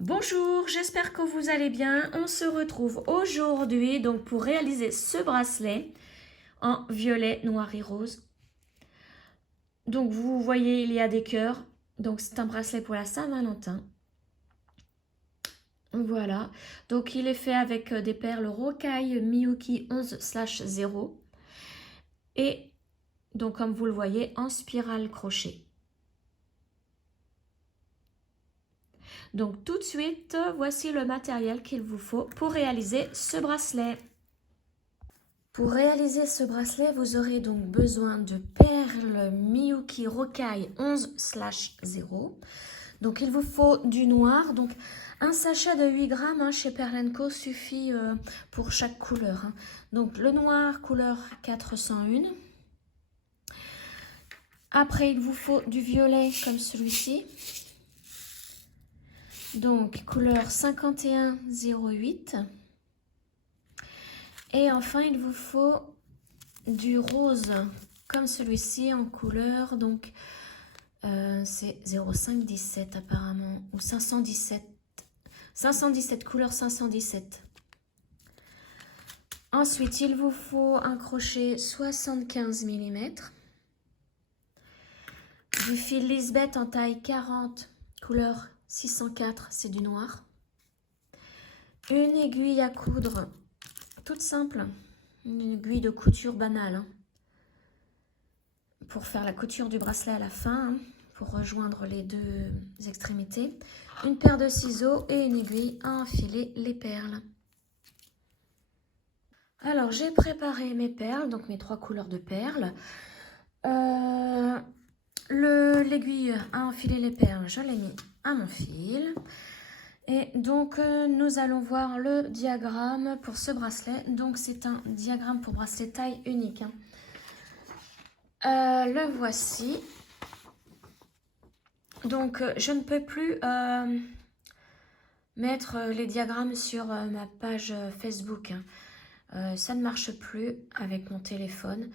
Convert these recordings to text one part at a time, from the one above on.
Bonjour, j'espère que vous allez bien. On se retrouve aujourd'hui donc pour réaliser ce bracelet en violet, noir et rose. Donc vous voyez, il y a des cœurs. Donc c'est un bracelet pour la Saint-Valentin. Voilà. Donc il est fait avec des perles Rocaille Miyuki 11/0. Et donc comme vous le voyez, en spirale crochet. Donc tout de suite, voici le matériel qu'il vous faut pour réaliser ce bracelet. Pour réaliser ce bracelet, vous aurez donc besoin de perles Miyuki Rocaille 11/0. Donc il vous faut du noir. Donc un sachet de 8 grammes chez Perle & Co suffit pour chaque couleur. Donc le noir couleur 401. Après il vous faut du violet comme celui-ci. Donc couleur 5108. Et enfin il vous faut du rose comme celui-ci en couleur, donc c'est 0517 apparemment, ou 517, couleur 517. Ensuite il vous faut un crochet 75 mm, du fil Lisbeth en taille 40 couleur 604, c'est du noir, une aiguille à coudre toute simple, une aiguille de couture banale pour faire la couture du bracelet à la fin, pour rejoindre les deux extrémités, une paire de ciseaux et une aiguille à enfiler les perles. Alors j'ai préparé mes perles, donc mes 3 couleurs de perles. L'aiguille à enfiler les perles, je l'ai mis à mon fil. Et donc nous allons voir le diagramme pour ce bracelet. Donc c'est un diagramme pour bracelet taille unique. Le voici. Donc je ne peux plus mettre les diagrammes sur ma page Facebook. Ça ne marche plus avec mon téléphone.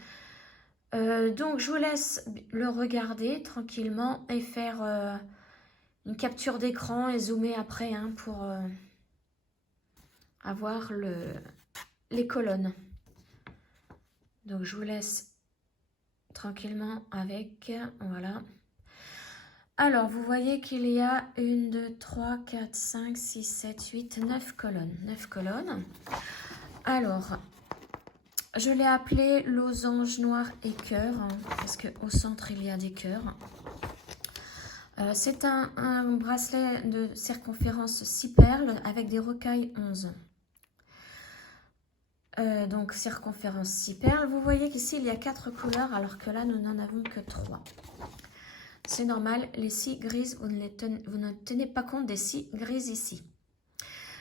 Donc je vous laisse le regarder tranquillement et faire une capture d'écran et zoomer après pour avoir les colonnes. Donc je vous laisse tranquillement avec, voilà. Alors vous voyez qu'il y a 1, 2, 3, 4, 5, 6, 7, 8, 9 colonnes. 9 colonnes. Alors, je l'ai appelé losange noir et cœur, parce qu'au centre il y a des cœurs. C'est un bracelet de circonférence 6 perles avec des rocailles 11. Donc circonférence 6 perles. Vous voyez qu'ici il y a 4 couleurs alors que là nous n'en avons que 3. C'est normal, les 6 grises, vous ne tenez pas compte des 6 grises ici.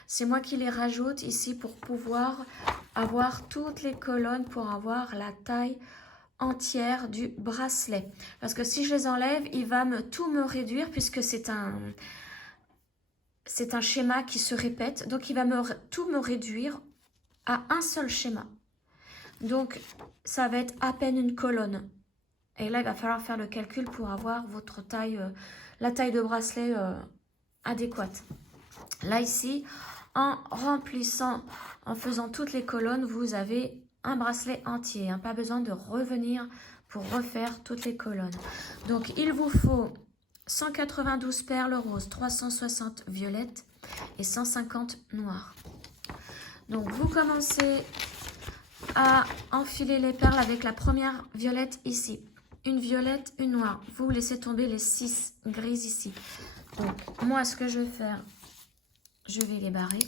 C'est moi qui les rajoute ici pour pouvoir avoir toutes les colonnes, pour avoir la taille entière du bracelet. Parce que si je les enlève, il va tout me réduire puisque c'est un schéma qui se répète. Donc il va tout me réduire à un seul schéma. Donc ça va être à peine une colonne. Et là, il va falloir faire le calcul pour avoir votre taille, la taille de bracelet adéquate. Là, ici, en remplissant, en faisant toutes les colonnes, vous avez un bracelet entier. Pas besoin de revenir pour refaire toutes les colonnes. Donc, il vous faut 192 perles roses, 360 violettes et 150 noires. Donc, vous commencez à enfiler les perles avec la première violette ici. Une violette, une noire. Vous laissez tomber les 6 grises ici. Donc, moi, ce que je vais faire, je vais les barrer.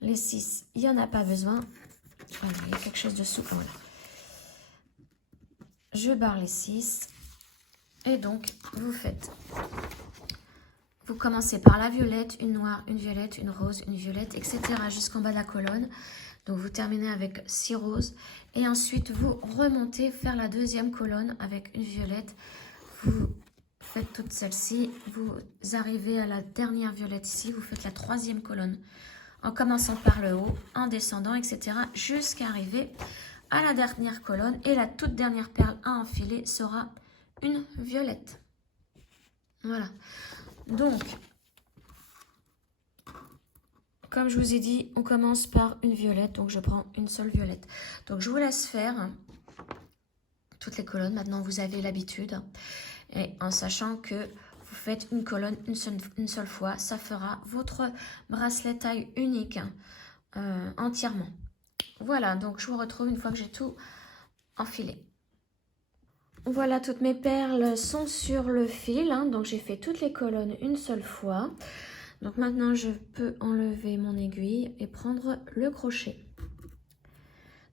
Les 6, il n'y en a pas besoin. Voilà, il y a quelque chose de souple. Voilà. Je barre les 6. Et donc, vous commencez par la violette, une noire, une violette, une rose, une violette, etc. jusqu'en bas de la colonne. Donc, vous terminez avec 6 roses. Et ensuite, vous remontez faire la deuxième colonne avec une violette. Vous faites toute celle-ci. Vous arrivez à la dernière violette ici. Vous faites la troisième colonne en commençant par le haut, en descendant, etc. jusqu'à arriver à la dernière colonne. Et la toute dernière perle à enfiler sera une violette. Voilà. Donc, comme je vous ai dit, on commence par une violette, donc je prends une seule violette. Donc je vous laisse faire toutes les colonnes, maintenant vous avez l'habitude. Et en sachant que vous faites une colonne une seule fois, ça fera votre bracelet taille unique entièrement. Voilà, donc je vous retrouve une fois que j'ai tout enfilé. Voilà, toutes mes perles sont sur le fil, hein, donc j'ai fait toutes les colonnes une seule fois. Donc maintenant, je peux enlever mon aiguille et prendre le crochet.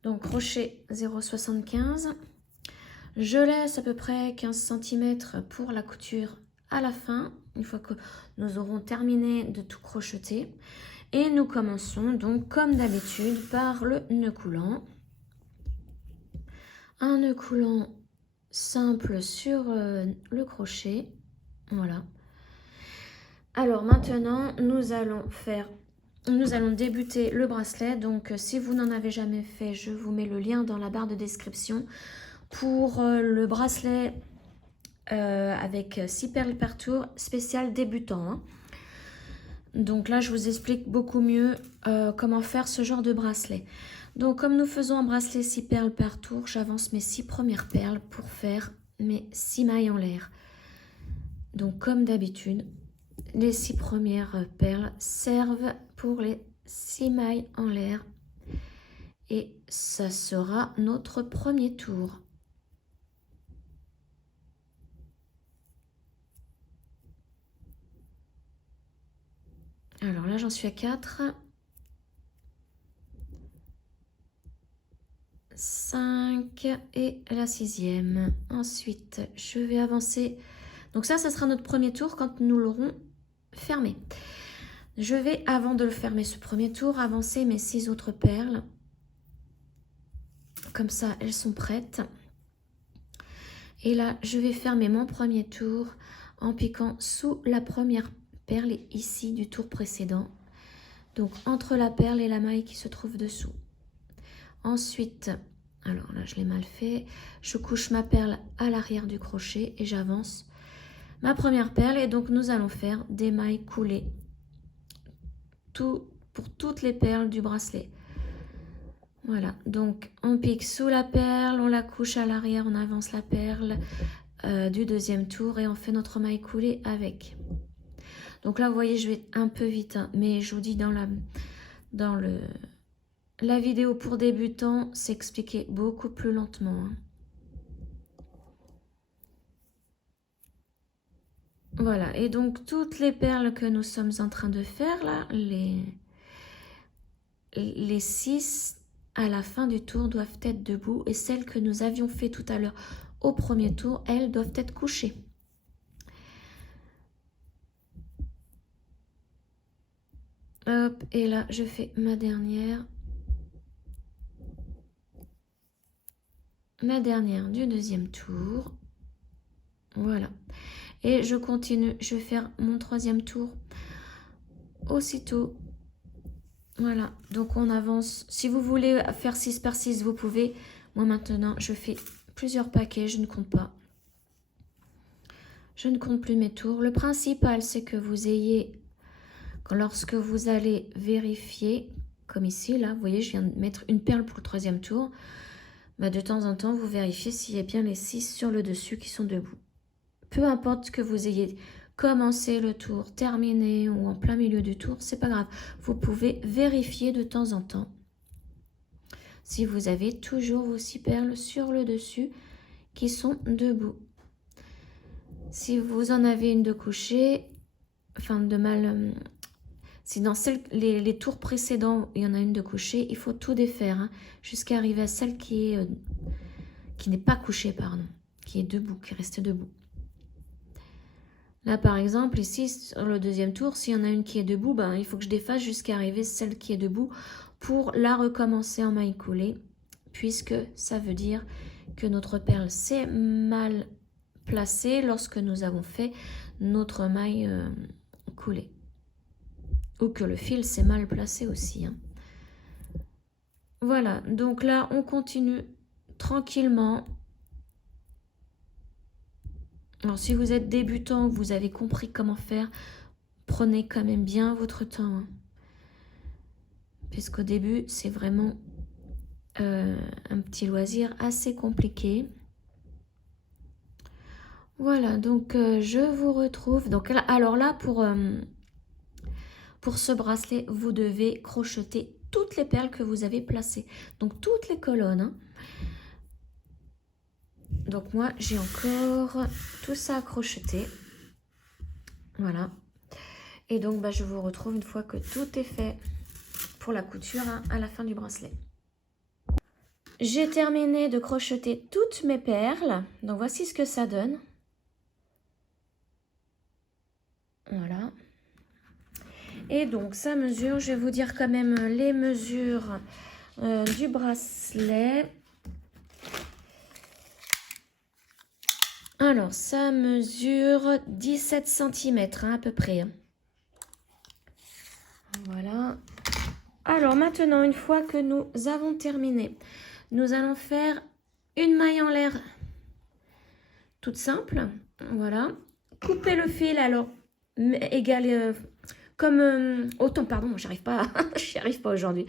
Donc crochet 0,75. Je laisse à peu près 15 cm pour la couture à la fin, une fois que nous aurons terminé de tout crocheter. Et nous commençons donc comme d'habitude par le nœud coulant. Un nœud coulant simple sur le crochet. Voilà. Alors maintenant, nous allons débuter le bracelet. Donc si vous n'en avez jamais fait, je vous mets le lien dans la barre de description pour le bracelet avec 6 perles par tour spécial débutant. Hein. Donc là, je vous explique beaucoup mieux comment faire ce genre de bracelet. Donc comme nous faisons un bracelet 6 perles par tour, j'avance mes 6 premières perles pour faire mes 6 mailles en l'air. Donc comme d'habitude, les 6 premières perles servent pour les 6 mailles en l'air. Et ça sera notre premier tour. Alors là, j'en suis à 4. 5 et la 6e. Ensuite, je vais avancer. Donc ça sera notre premier tour quand nous l'aurons fermé. Je vais, avant de le fermer ce premier tour, avancer mes 6 autres perles. Comme ça, elles sont prêtes. Et là, je vais fermer mon premier tour en piquant sous la première perle ici du tour précédent. Donc, entre la perle et la maille qui se trouve dessous. Ensuite, alors là, je l'ai mal fait. Je couche ma perle à l'arrière du crochet et j'avance ma première perle. Et donc, nous allons faire des mailles coulées pour toutes les perles du bracelet. Voilà, donc on pique sous la perle, on la couche à l'arrière, on avance la perle du deuxième tour et on fait notre maille coulée avec. Donc là, vous voyez, je vais un peu vite, hein, mais je vous dis dans la vidéo pour débutants, c'est expliqué beaucoup plus lentement. Hein. Voilà, et donc toutes les perles que nous sommes en train de faire là, les 6 à la fin du tour doivent être debout et celles que nous avions fait tout à l'heure au premier tour, elles doivent être couchées. Hop, et là je fais ma dernière du deuxième tour. Voilà. Et je continue, je vais faire mon troisième tour aussitôt. Voilà, donc on avance. Si vous voulez faire 6 par 6, vous pouvez. Moi maintenant, je fais plusieurs paquets, je ne compte pas. Je ne compte plus mes tours. Le principal, c'est que vous ayez, lorsque vous allez vérifier, comme ici, là, vous voyez, je viens de mettre une perle pour le troisième tour. Bah, de temps en temps, vous vérifiez s'il y a bien les 6 sur le dessus qui sont debout. Peu importe que vous ayez commencé le tour, terminé ou en plein milieu du tour, c'est pas grave. Vous pouvez vérifier de temps en temps si vous avez toujours vos 6 perles sur le dessus qui sont debout. Si vous en avez une de couchée, enfin de mal, si dans les tours précédents il y en a une de couchée, il faut tout défaire hein, jusqu'à arriver à celle qui n'est pas couchée, pardon, qui est debout, qui reste debout. Là, par exemple, ici, sur le deuxième tour, s'il y en a une qui est debout, ben, il faut que je défasse jusqu'à arriver celle qui est debout pour la recommencer en maille coulée, puisque ça veut dire que notre perle s'est mal placée lorsque nous avons fait notre maille coulée. Ou que le fil s'est mal placé aussi. Hein. Voilà, donc là, on continue tranquillement. Alors, si vous êtes débutant, vous avez compris comment faire, prenez quand même bien votre temps. Hein. puisqu'au début, c'est vraiment un petit loisir assez compliqué. Voilà, donc je vous retrouve. Donc là, alors là, pour ce bracelet, vous devez crocheter toutes les perles que vous avez placées. Donc toutes les colonnes. Hein. Donc moi, j'ai encore tout ça à crocheter. Voilà. Et donc, je vous retrouve une fois que tout est fait pour la couture hein, à la fin du bracelet. J'ai terminé de crocheter toutes mes perles. Donc voici ce que ça donne. Voilà. Et donc, ça mesure, je vais vous dire quand même les mesures du bracelet. Alors, ça mesure 17 cm hein, à peu près. Voilà. Alors, maintenant, une fois que nous avons terminé, nous allons faire une maille en l'air toute simple. Voilà. Couper le fil, alors, égal... autant, pardon, j'arrive pas, j'y arrive pas aujourd'hui.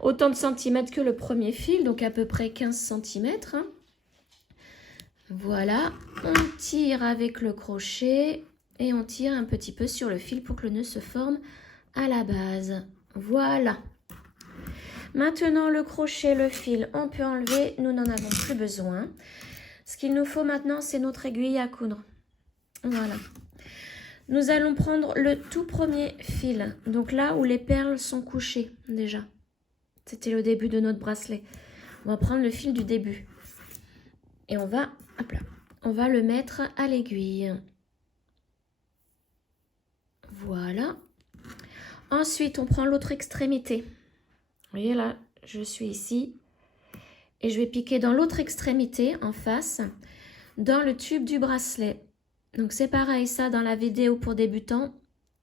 Autant de centimètres que le premier fil, donc à peu près 15 cm. Hein. Voilà, on tire avec le crochet et on tire un petit peu sur le fil pour que le nœud se forme à la base. Voilà. Maintenant, le crochet, le fil, on peut enlever, nous n'en avons plus besoin. Ce qu'il nous faut maintenant, c'est notre aiguille à coudre. Voilà. Nous allons prendre le tout premier fil, donc là où les perles sont couchées déjà. C'était le début de notre bracelet. On va prendre le fil du début et on va, hop là, on va le mettre à l'aiguille. Voilà. Ensuite, on prend l'autre extrémité. Vous voyez là, je suis ici et je vais piquer dans l'autre extrémité en face, dans le tube du bracelet. Donc c'est pareil, ça dans la vidéo pour débutants,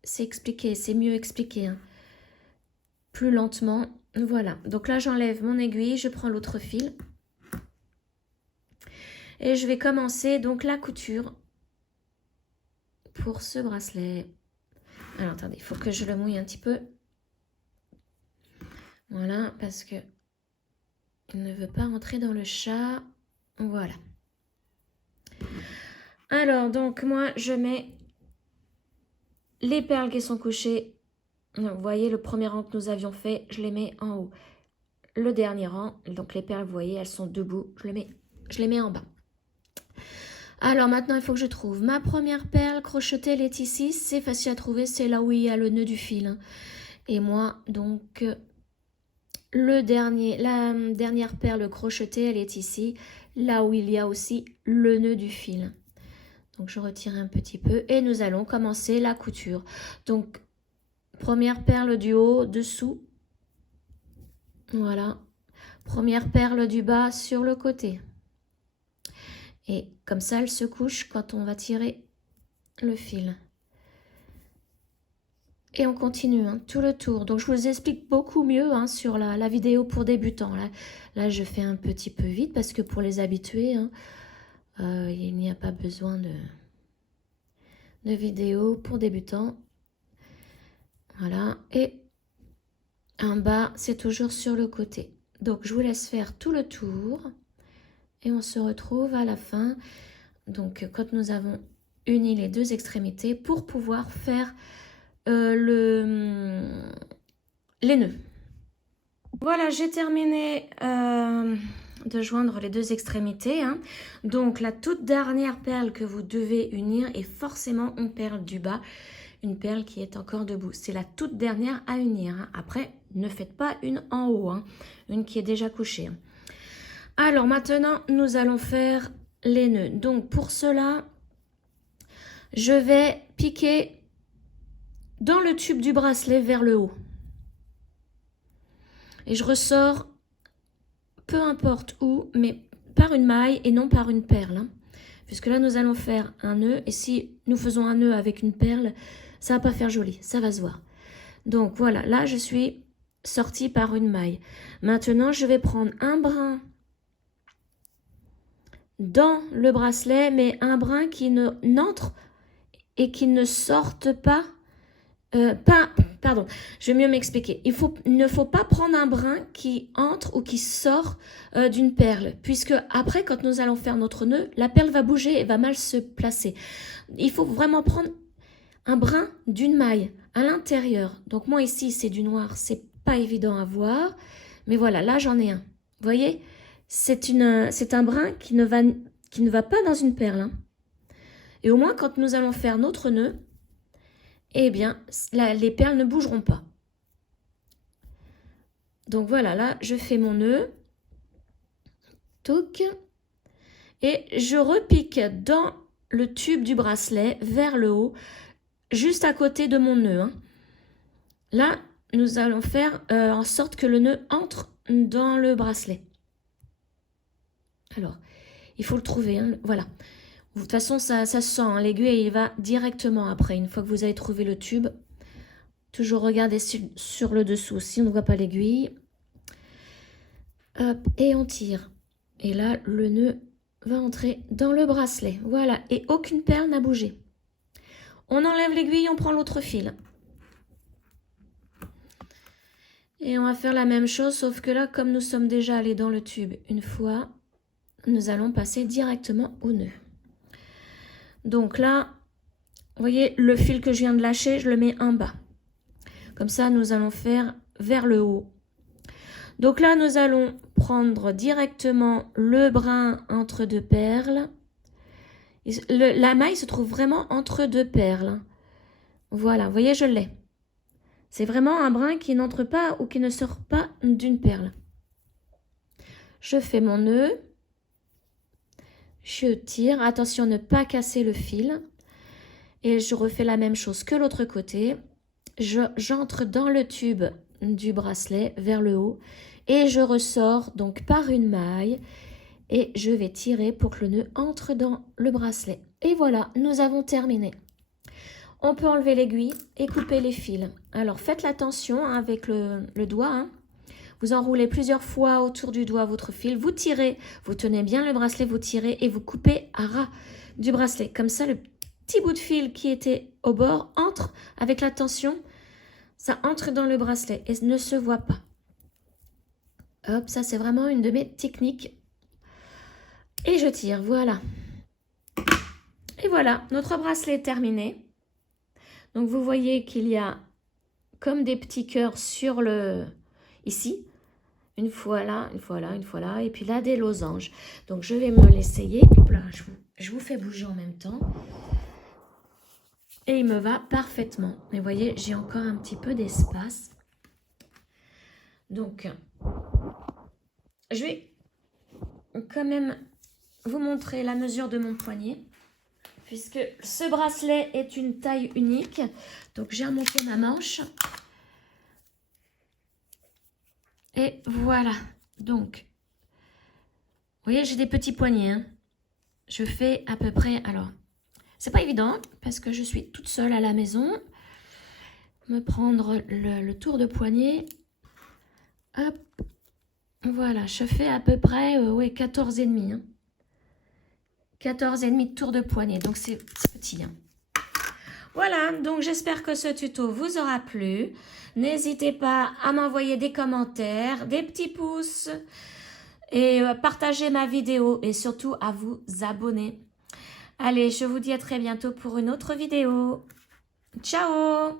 c'est expliqué, c'est mieux expliqué. Hein. Plus lentement, voilà. Donc là j'enlève mon aiguille, je prends l'autre fil. Et je vais commencer donc la couture pour ce bracelet. Alors attendez, il faut que je le mouille un petit peu. Voilà, parce que il ne veut pas rentrer dans le chat. Voilà. Alors, donc, moi, je mets les perles qui sont couchées. Vous voyez, le premier rang que nous avions fait, je les mets en haut. Le dernier rang, donc les perles, vous voyez, elles sont debout. Je les mets en bas. Alors, maintenant, il faut que je trouve ma première perle crochetée. Elle est ici. C'est facile à trouver. C'est là où il y a le nœud du fil. Hein. Et moi, donc, la dernière perle crochetée, elle est ici. Là où il y a aussi le nœud du fil. Donc, je retire un petit peu et nous allons commencer la couture. Donc, première perle du haut, dessous. Voilà. Première perle du bas sur le côté. Et comme ça, elle se couche quand on va tirer le fil. Et on continue hein, tout le tour. Donc, je vous explique beaucoup mieux hein, sur la vidéo pour débutants. Là, je fais un petit peu vite parce que pour les habitués, hein, il n'y a pas besoin de vidéo pour débutants. Voilà. Et en bas, c'est toujours sur le côté. Donc, je vous laisse faire tout le tour. Et on se retrouve à la fin. Donc, quand nous avons uni les deux extrémités pour pouvoir faire les nœuds. Voilà, j'ai terminé de joindre les deux extrémités. Hein. Donc, la toute dernière perle que vous devez unir est forcément une perle du bas. Une perle qui est encore debout. C'est la toute dernière à unir. Hein. Après, ne faites pas une en haut. Hein. Une qui est déjà couchée. Hein. Alors, maintenant, nous allons faire les nœuds. Donc, pour cela, je vais piquer dans le tube du bracelet vers le haut. Et je ressors, peu importe où, mais par une maille et non par une perle. Hein. Puisque là, nous allons faire un nœud. Et si nous faisons un nœud avec une perle, ça va pas faire joli. Ça va se voir. Donc, voilà. Là, je suis sortie par une maille. Maintenant, je vais prendre un brin dans le bracelet, mais un brin qui n'entre et qui ne sorte pas, pardon, je vais mieux m'expliquer. Il ne faut pas prendre un brin qui entre ou qui sort d'une perle, puisque après, quand nous allons faire notre nœud, la perle va bouger et va mal se placer. Il faut vraiment prendre un brin d'une maille à l'intérieur. Donc moi ici, c'est du noir, c'est pas évident à voir, mais voilà, là j'en ai un. Vous voyez, c'est un brin qui ne va pas dans une perle. Hein. Et au moins, quand nous allons faire notre nœud, eh bien, les perles ne bougeront pas. Donc voilà, là, je fais mon nœud. Toc. Et je repique dans le tube du bracelet vers le haut, juste à côté de mon nœud. Hein. Là, nous allons faire en sorte que le nœud entre dans le bracelet. Alors, il faut le trouver. Hein. Voilà. De toute façon, ça se sent. Hein. L'aiguille, il va directement après. Une fois que vous avez trouvé le tube, toujours regarder sur le dessous. Si on ne voit pas l'aiguille. Hop, et on tire. Et là, le nœud va entrer dans le bracelet. Voilà. Et aucune perle n'a bougé. On enlève l'aiguille, on prend l'autre fil. Et on va faire la même chose, sauf que là, comme nous sommes déjà allés dans le tube une fois, nous allons passer directement au nœud. Donc là, vous voyez, le fil que je viens de lâcher, je le mets en bas. Comme ça, nous allons faire vers le haut. Donc là, nous allons prendre directement le brin entre deux perles. La maille se trouve vraiment entre deux perles. Voilà, vous voyez, je l'ai. C'est vraiment un brin qui n'entre pas ou qui ne sort pas d'une perle. Je fais mon nœud. Je tire. Attention, ne pas casser le fil. Et je refais la même chose que l'autre côté. J'entre dans le tube du bracelet vers le haut. Et je ressors donc par une maille. Et je vais tirer pour que le nœud entre dans le bracelet. Et voilà, nous avons terminé. On peut enlever l'aiguille et couper les fils. Alors faites attention hein, avec le doigt. Hein. Vous enroulez plusieurs fois autour du doigt votre fil. Vous tirez, vous tenez bien le bracelet, vous tirez et vous coupez à ras du bracelet. Comme ça, le petit bout de fil qui était au bord entre avec la tension. Ça entre dans le bracelet et ne se voit pas. Hop, ça c'est vraiment une de mes techniques. Et je tire, voilà. Et voilà, notre bracelet est terminé. Donc, vous voyez qu'il y a comme des petits cœurs sur ici. Une fois là, une fois là, une fois là. Et puis là, des losanges. Donc, je vais me l'essayer. Là, je vous fais bouger en même temps. Et il me va parfaitement. Et vous voyez, j'ai encore un petit peu d'espace. Donc, je vais quand même vous montrer la mesure de mon poignet. Puisque ce bracelet est une taille unique. Donc, j'ai remonté ma manche. Et voilà. Donc, vous voyez, j'ai des petits poignets. Hein. Je fais à peu près... Alors, c'est pas évident parce que je suis toute seule à la maison. Me prendre le tour de poignet. Hop. Voilà, je fais à peu près 14,5. Hein. 14,5 de tour de poignet, donc c'est petit. Hein. Voilà, donc j'espère que ce tuto vous aura plu. N'hésitez pas à m'envoyer des commentaires, des petits pouces et partager ma vidéo et surtout à vous abonner. Allez, je vous dis à très bientôt pour une autre vidéo. Ciao!